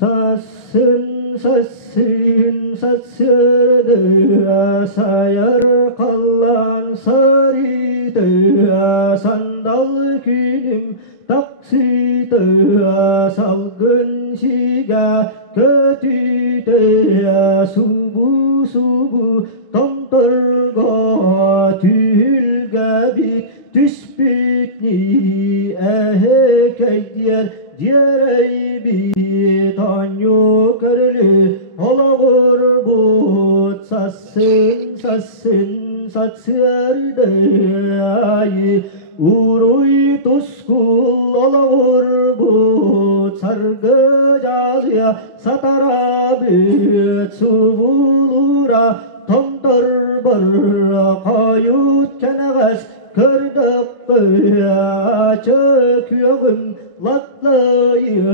Satsın satsın satsırdı sayar kalan sarıydı sandal günüm taksiydi salgın şiga kötüydü subu subu tomtorga tülga bir tüspütni ehekeydiyer diğer bir tanyo körlü olavur but satsın satsın satsırdı ay uruy tuskul olavur but sargı calıya satara büt suvulura tomtor barra kayut keneğes kırdık çöküyorum latlayı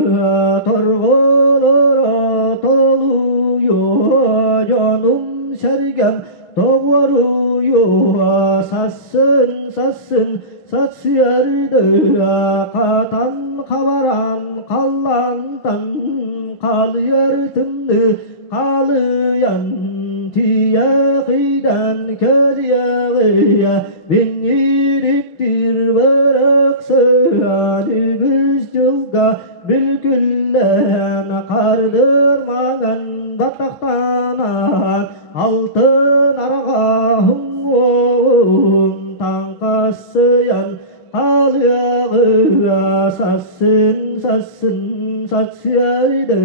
torgolara toluyor canım sergem tovaruyor satsın satsın satsıyardı katan kavaran kallantan kalıyartımdı kalıyan tiyakiden köriyağıya bin yiriktir bıraksın yılga bülgüllen kardırmagan bataktanan altın arağahım tankasıyan kalyağı satsın satsın satsıyaydı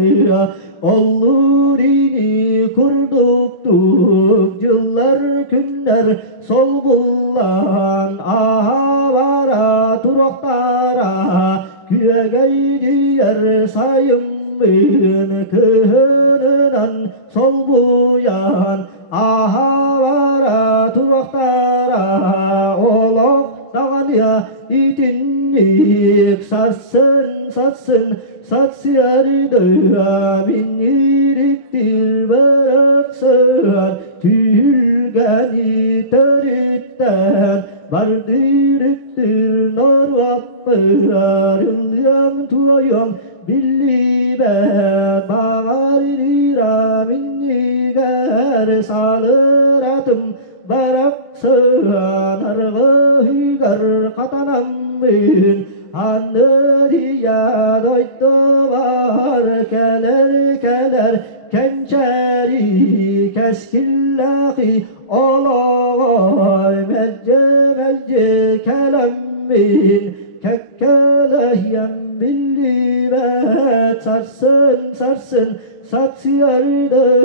olur ini kurduktuk yıllar günler sol bullan ahavara turoktara küyegeydiyer sayımın kıhınınan sol buyan ahavara turoktara olok dağınıya itinlik satsın satsın satsıyardı bin yiriktir bıraksın tülgeni törütten bardırıktır nor vapırar yılyam tuyam billi ben bağırıra minniger salır atım bıraksın argı hüger katanam bin Anırıya doydu var keler keler kençeri keskillahi olay melce melce kelemmin kekkelehyen billi ve sarsın sarsın satsıyardı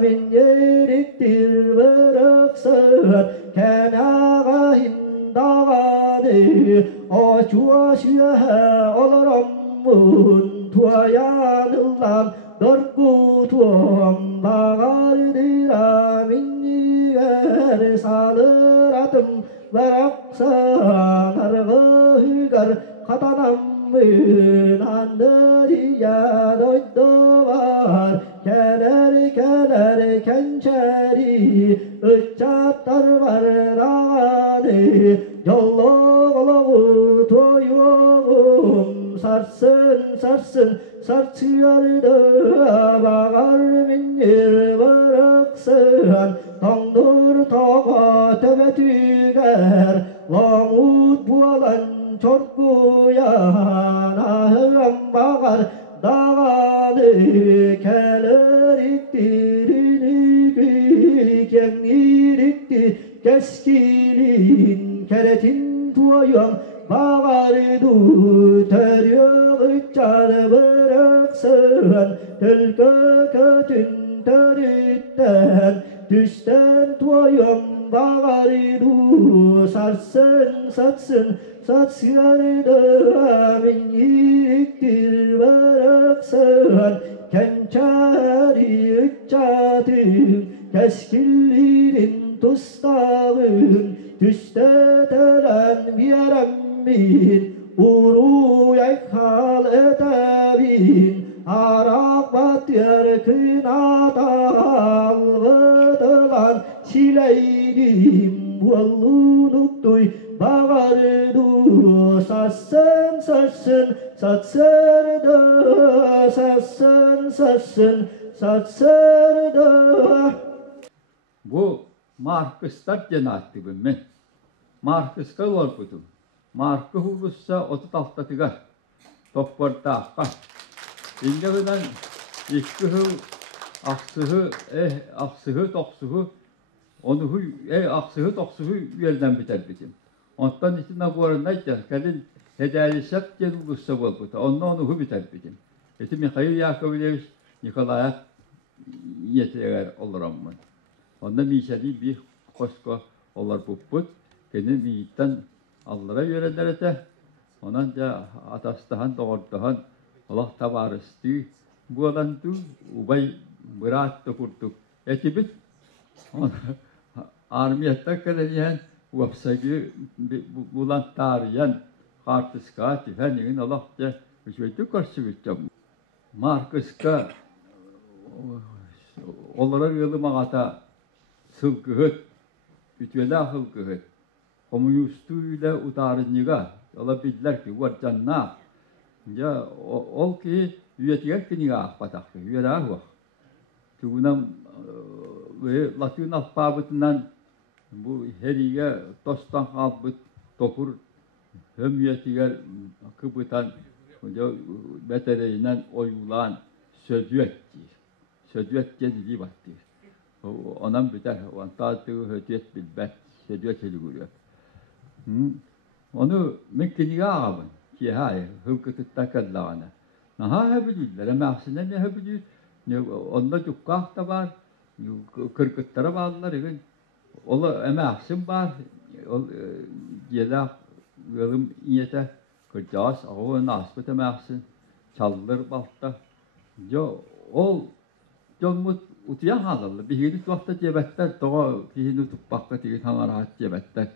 min yeriktir bıraksın kenagahin dağını açua şühe olaramın tuayanılan dorku tuam bağırdıra minniger salır atım bıraksan argı hüger katanamın anırıya doydu var keler keler kençeri ıçatlar var dağını yollu kolu toyum sarsın sarsın sarsıyardı bağır minnir bıraksın tondur toğa tebe tüger lamut bualan çorkuyan ahıram bağır dağını keler ittirini güken irikti keskilin keretin tuyam bağırdı terör çar bıraksın tülkü kötün törütten düşten tuyam bağırdı sarsın satsın satsıyardı min yiriktir bıraksın kençeri üccatın keskillerin tustağın düşte teren biyeremmin uru yakhal etebin arak batyer kınatal vıdılan şileydim buallunuktuy bağırdu satsın satsın satsırdı sassın satsırdı. Bu Markıs'ta cenaatti ben. Markıs'ka olpudum. Markı hulussa otu tahtatıgar. Topportaaqqa. İngilizden ikkıhı aksıhı toqsuhu onu aksıhı toqsuhu yerden biter bizim. Ondan içinde bu arada gelin hediyelişep gelulussa olpuda. Onu biter bizim. Eti Mikhail Yakovlevich Nikolayev yeteğer oluramın. Onda mişedi bir kosko olar puput. Kendi miyitten Allah'a yörenlerete. Ondan atastahan doğurtahan Allah tabarıstı. Bu olan tu ubay bıraktı kurtuk. Ekibit armiyette kaleniyen vapsagi bulan tarihen kartıska tifenliğin Allah da üçüydü karşı bütçem. Markıska onlara yılımağata sılgıhıt, ütüyle hılgıhıt. Komünistüyle utarınıga, ola bildiler ki var canna. Ya ol ki üyetiger kiniga akpatakı, üyere ahvak. Tügünüm ve Latin alfabetinden bu heriye tostan halbıt tokur hem üyetiger kıbıtan betereyinden oyulan södüet dediği baktı. Ondan biter, vantatı hödüet bilbet, södüet heliguruyor. Onu mümkün ağabın ki hayır hılkıtıkta kallağına. Naha hebildiler ama aslında ne hebildi? Onda cukkah da var, kırkıtlara bağlılar. Ola emeğsin var, yela yılım iyete kırcağız, ağabın asbet emeğsin, çalılır balta. Ol John utiyan halalı, bir hini tuhafta cebetler, doğa bir hini tupakka değil, hangar rahat cebetler.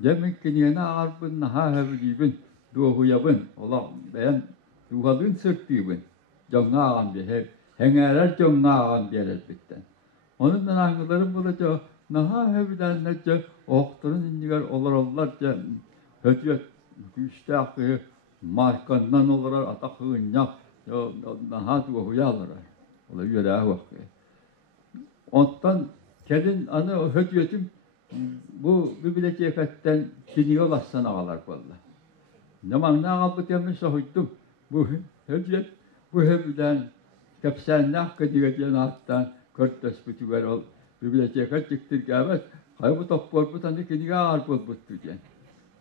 Mümkün yine arbın, naha hebilibin, duhuyabın, ola beyan duhalın sırtıyabın. Jonga ağam bir hengerer jonga ağam bir elbitten. Onun da nangılarım bulacak, naha hebilenlerce, okturun indigar olurlarca, höcüet, güçte akı, markandan olurlar, atakığınyak, naha duhuyalar. Ola yüreğe vakı. Ondan kedin anı höcüetim, bu bibliotekatten kiniyor lassan ağalar valla. Ne manna ağabı demiş sohuydum. Bu höcüet, bu hevden kapsen nakka diye nattan körtös bütüver ol. Bibliotekat çıktır gâmet. Haybu toppor bu tanı kiniyor ağar bul bütü diyen.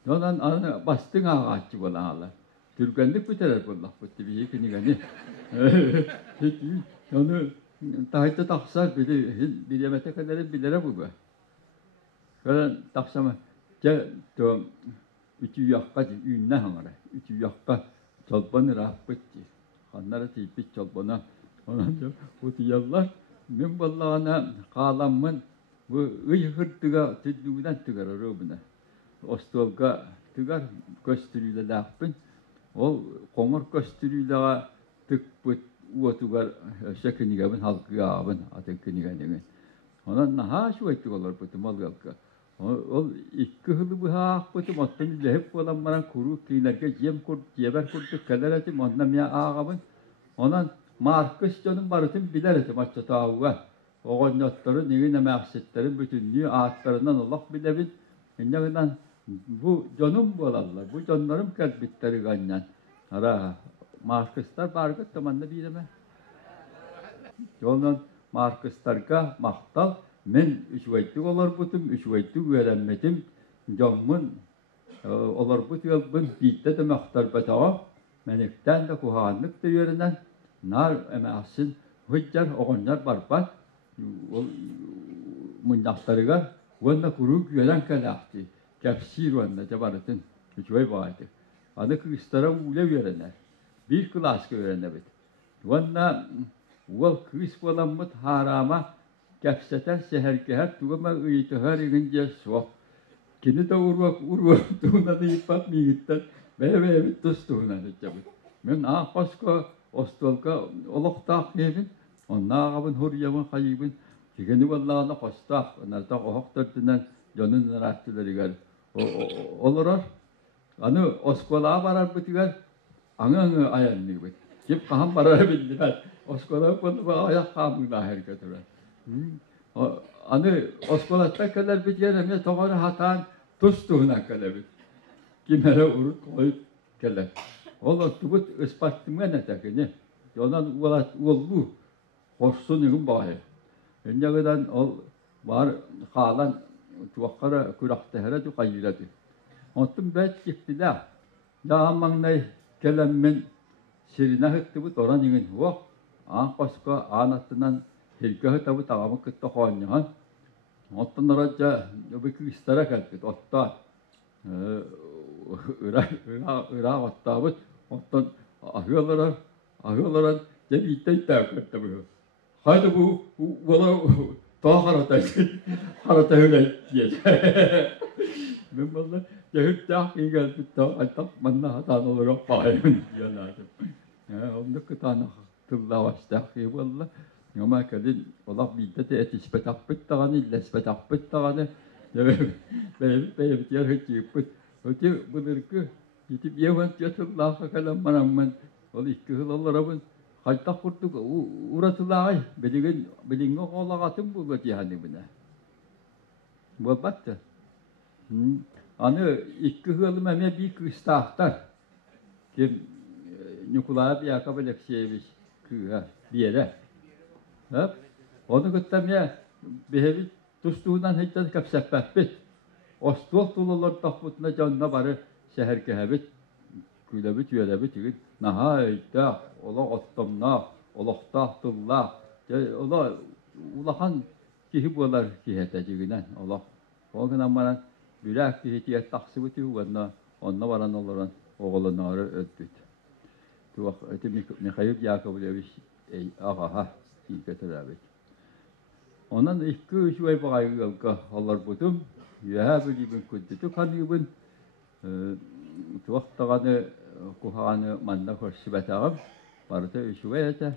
Ondan anı bastın ağaççı valla ağalar. Türkenlik biterer valla bütü bir kiniyor ne. Onu tahta taksar bir yemete kadar bilere bu be. Karan taksama to üçü yakka ünne hangara. Üçü yakka çolbanı rahbetti. Hanlara tipik çolbana. Ondan bu tiyallar min ballağına kalamın bu hırtıga tüdüğünden tügar arabına. Ostolga tügar gösteriyle lahpın. O komur gösteriyle tıkpıt uatugar şekinigaben halkıgaben atenkinigaben. Ondan naha şu ettik olur bu malgalka. O iki hılı bu hakpıtı mattan lehep olan bana kuru kinerge cem kurt ceber kurtu kadar etim ondan ya ağabın. Ondan Markız canım barıtım biler etim açça tavuğa. O gonnotları neyine mehsetlerin bütünlüğü ağıtlarından Allah bilebin. İnneğinden bu canım bolallar. Bu canlarım kalbitleri ganyan. Ara Markızlar bargıt tamanda bileme. Ondan Markızlarga mahtal men üçveytlik olur butum, üçveytlik öğrenmedim. Canımın olur but yılbın bitte de mahtar betağa. Menekten de kuhanlık da yörenen nar emeğsin hüccar oğunlar barbat. Mındaktarıga vanda kuru güveren kalahtı. Kefsir vanda cebaratın üçvey bağıydı. Adı kıstara ule yörenler. Bir klaska öğrenemedi. Vanda ol kıs bolanmıt harama kefseter seherkeher tuğma ıytıhar igince soğuk. Kini de urvak tuğuna da ipat miyitten bebe tus tuğuna da çabuk. Men ağapasko ostolka oluktak yevin. Onna ağabın huryaman kayıbın. Kini vallağına kostak. Onlardan oğuktörtünden yonun rahatçıları gel. Olurar. Anı oskolağa barar bitiver. Anı ayanlı bit. Kim kaham bara bildiler. Oskola bunu ayak kamına herketler. Anı oskolatta kadar bir yerine toğanı hatan tustuğuna kadar bir. Kimere urut koyup keler. Ola tubut ispattımı ne tekini. Yonan oldu. Hoşsun yığın bağı. Önceden ol var kalan tuvakkara kuraktehere tu kayıladı. Ondan bet gittiler. Dağmanlay kelemmin sirine hıttı bu toran yığın huak. Ağın koska ağın hilke hıttı bu tağımı kıttı koğanyan. Ondan araca öbeki istara kalktı. Otta Irak ottağımız. Ondan ahıyorlar cemiyitten tağırttı bu. Haydi bu bana daha harata öyle diyecek. Ben valla cehil iyi geldi daha bana hatan olarak bağırın diyorlardım. Onda kıtana tılla başta ki valla. Ama kadın ola bir de ispat akbet tağını ilespat akbet tağını. Benim diğer hiç yapıp. Öte bunlar ki gidip yevan yatırlar kalan manamman. Ola iki hılallarımın Hatta kurtuk uğratılay, bilin o kolağatın bu götüyanı buna. Bu battı. Anı iki hılım eme bir kıstahtar. Kim Nikolay bir yakabı şeymiş bir yere. Onu götürmeye bir tustuğundan hiç de kapsap bit. Ostol tulular takbutuna canına barı şehir kehebit. Külebit yölebit yigit. Nahayda ola ottomna, olaqta tulla. Ola ulahan kihi bolar kiheteciginen ola. O gün amaran bülak kihetiye taksibiti uğanna onna varan olaran oğlanları öttüt. Tuğak eti Mikhail Yakovlevich ağaha kiketirabit. Ondan iki üç vay bağayı alır butum. Yaha bilibin kudditu kanibin tuğak tağanı kuhağanı manda koşsibetağım. Barıta üçüveyete